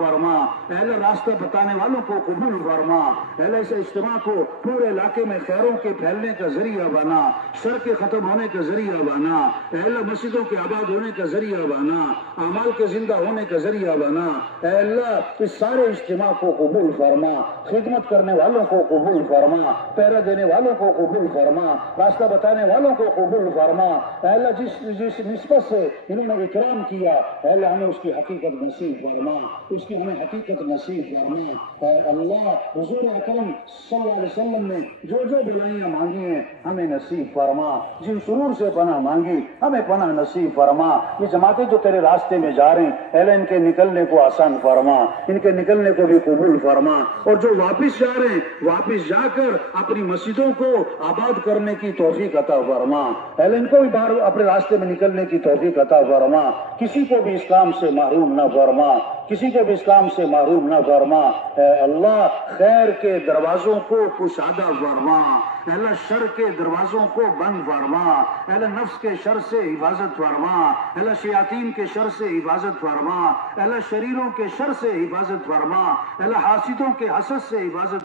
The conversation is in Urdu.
فرما، اہل راستہ بتانے والوں کو قبول فرما، اہل اس اجتماع کو پورے علاقے میں خیروں کے پھیلنے کا ذریعہ بنا، شر کے ختم ہونے کا ذریعہ بنا، اہل مسجدوں کے آباد ہونے کا ذریعہ بنا، اعمال کے زندہ ہونے کا ذریعہ بنا۔ اے اللہ اس سارے اجتماع کو قبول فرما، خدمت کرنے والوں کو قبول فرما، پہرا دینے والوں کو قبول فرما، راستہ بتانے والوں کو قبول فرما۔ اے اللہ جس نسبت سے انہوں نے اکرام کیا، اے اللہ ہمیں اس کی حقیقت نصیب فرما، اس کی ہمیں حقیقت نصیب فرما۔ اے اللہ حضور اکرم صلی اللہ علیہ وسلم نے جو بلائیاں مانگی ہیں ہمیں نصیب فرما، جن شرور سے پناہ مانگی ہمیں پناہ نصیب فرما۔ یہ جماعتیں جو تیرے راستے میں جا رہی ہیں اے اللہ ان کے نکلنے کو آسان فرما، ان کے نکلنے کو بھی قبول فرما، اور جو واپس جا رہے ہیں واپس جا کر اپنی مسجدوں کو آباد کرنے کی توفیق عطا فرما۔ اے اللہ ان کو بھی باہر اپنے راستے میں نکلنے کی توفیق عطا فرما، کسی کو بھی اس کام سے محروم نہ فرما، کسی کو بھی اس کام سے محروم نہ فرما۔ اے اللہ خیر کے دروازوں کو کشادہ فرما، اے اللہ شر کے دروازوں کو بند فرما، اے اللہ نفس کے شر سے حفاظت فرما، اے اللہ شیاطین کے شر سے حفاظت فرما، اے اللہ شریروں کے شر سے حفاظت فرما، اے اللہ حاسدوں کے حسد سے حفاظت